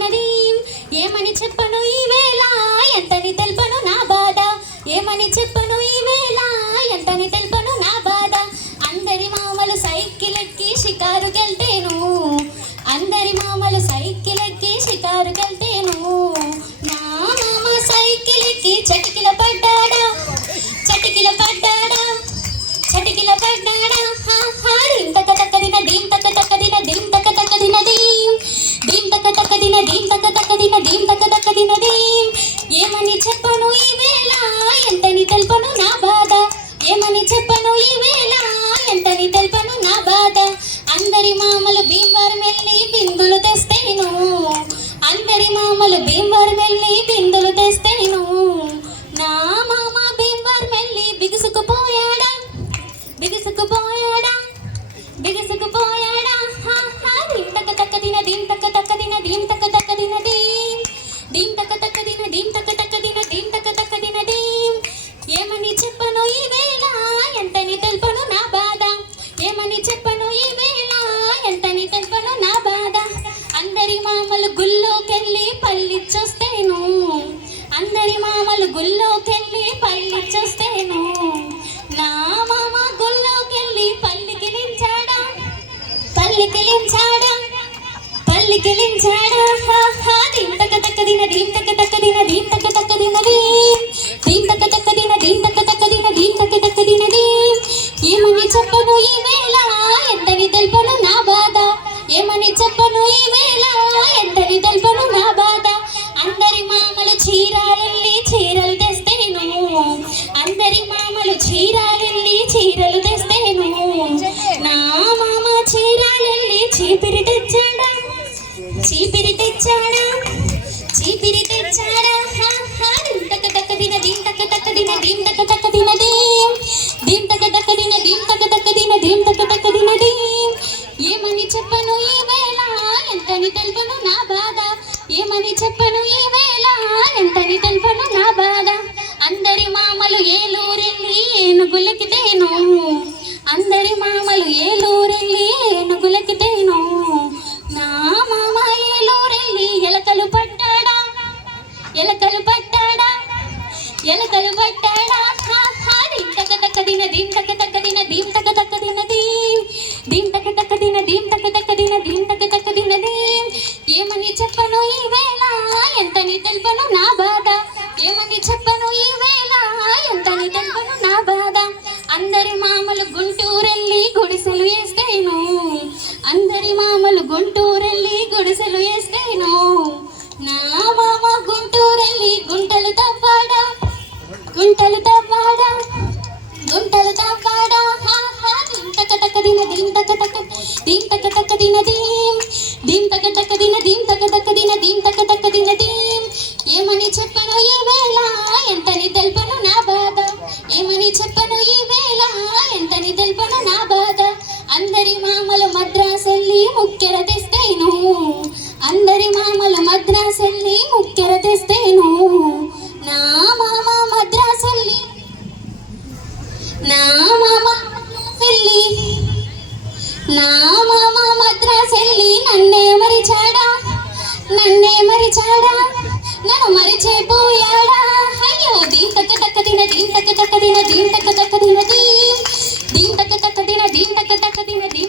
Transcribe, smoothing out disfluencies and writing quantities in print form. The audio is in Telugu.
దినది ఏమని చెప్పను ఈ వేళ ఎంతని తెలుపను నా బాధ ఏమని చెప్పను ఈ వేళ ఎంతని తెలుపను నా బాధ అందరి మామలు సైకిల్ ఎక్కి షికారుకెళ్తేను అందరి మామలు సైకిల్ ఎక్కి షికారుకెళ్తేను నా మామ సైకిల్ ఎక్కి చటికిల పడ్డాడా చటికిల పడ్డాడా చటికిల పడ్డాడా దీం తక తక్క దిన దీం తక తక్క దిన దీం తక తక్క దిన దీం తక తక్క దిన దీం తక తక్క దిన దీం తక తక్క దిన ఏమని చెప్పను ఈ వేళ ఎంతని తెలుపను నా బాధ ఏమని చెప్పను ఈ వేళ ఎంతని తెలుపను నా బాధ అందరి మామలు భీమవరం వెళ్ళి బిందులు తెస్తేను అందరి మామలు భీమవరం వెళ్ళి బిందులు తెస్తేను నా మామ భీమవరం వెళ్ళి బిగుసుకుపోయాడా బిగుసుకుపోయాడా బిగుసుకుపోయాడా దీం తక తక్క దిన దీం తక తక్క దిన దీం తక తక్క దిన దీం తక తక్క దిన దీం తక తక్క దిన దీం తక తక్క దిన ఏమని చెప్పను ఈ వేళ ఎంతని తెలుపను నా బాధ ఏమని చెప్పను ఈ వేళ ఎంతని తెలుపను నా బాధ అందరి మామలు గుళ్ళోకెళ్ళి పల్లిచ్చొస్తేను అందరి మామలు గుళ్ళోకెళ్ళి పల్లిచ్చొస్తేను నా మామ గుళ్ళోకెళ్ళి పల్లికిలించాడా పల్లికిలించాడా పల్లికిలించాడా దీం తక తక్క దిన దీం తక తక్క దిన దీం తక తక్క దిన దీం తక తక్క దిన దీం తక తక్క దిన దీం తక తక్క దిన ఏమని చెప్పను ఈ వేళ ఎంతని తెలుపను నా బాధ ఏమని చెప్పను ఈ వేళ ఎంతని తెలుపను నా బాధ అందరి మామలు చీరాలెళ్ళి చీరలు తెస్తేను అందరి మామలు చీరాలెళ్ళి చీరలు తెస్తేను నా మామ చీరాలెళ్ళి చీపిరి తెచ్చాడా చీపిరి తెచ్చాడా చీపిరి తెచ్చాడా దీం తక తక్క దిన దీం తక తక్క దిన దీం తక తక్క దిన దీం తక తక్క దిన దీం తక తక్క దిన దీం తక తక్క దిన ఏమని చెప్పను ఈ వేళ ఎంతని తెలుపను నా బాధ ఏమని చెప్పను ఈ వేళ ఎంతని తెలుపను నా బాధ అందరి మామలు ఏలూరెళ్ళి ఏనుగులెక్కితేను అందరి మామలు ఏలూరెళ్ళి ఏనుగులెక్కితేను నా మామ ఏలూరెళ్ళి ఎలకలు పట్టాడా ఎలకలు పట్టాడా ఎలకలు పట్టాడా దీం తక తక్క దిన దీం తక తక్క దిన దీం తక తక్క దిన దీం తక తక్క దిన దీం తక తక్క దిన దీం తక తక్క దిన ఏమని చెప్పను ఈ వేళ ఎంతని తెలుపను నా బాధ ఏమని చెప్పను ఈ వేళ ఎంతని తెలుపను నా బాధ అందరి మామలు గుంటూరెళ్ళి గుడిసెలు వేస్తేను అందరి మామలు గుంటూరెళ్ళి గుడిసెలు వేస్తేను నా మామ గుంటూరెళ్ళి గుంటలు తవ్వాడా గుంటలు తవ్వాడా గుంటలు తవ్వాడా దీం తక తక్క దిన దీం తక తక్క దీం తక తక్క దిన దీం తక తక్క దిన దీం తక తక్క దిన దీం తక తక్క దిన ఏమని చెప్పను ఈ వేళ ఎంతని తెలుపను నా బాధ ఏమని చెప్పను ఈ వేళ ఎంతని తెలుపను నా బాధ అందరి మామలు మద్రాసెళ్ళి ముక్కెర తెస్తేను అందరి మామలు మద్రాసెళ్ళి ముక్కెర తెస్తేను నా మామ మద్రాసెళ్ళి నా మామ మద్రాసెళ్ళి నా మామ మద్రాసెళ్ళి నన్నే మరిచాడా నన్ను మరిచేపోయాడా అయ్యో దీం తక తక్క దిన దీం తక తక్క దిన దీం తక తక్క దిన దీం తక తక్క దిన దీం తక తక్క దిన దీం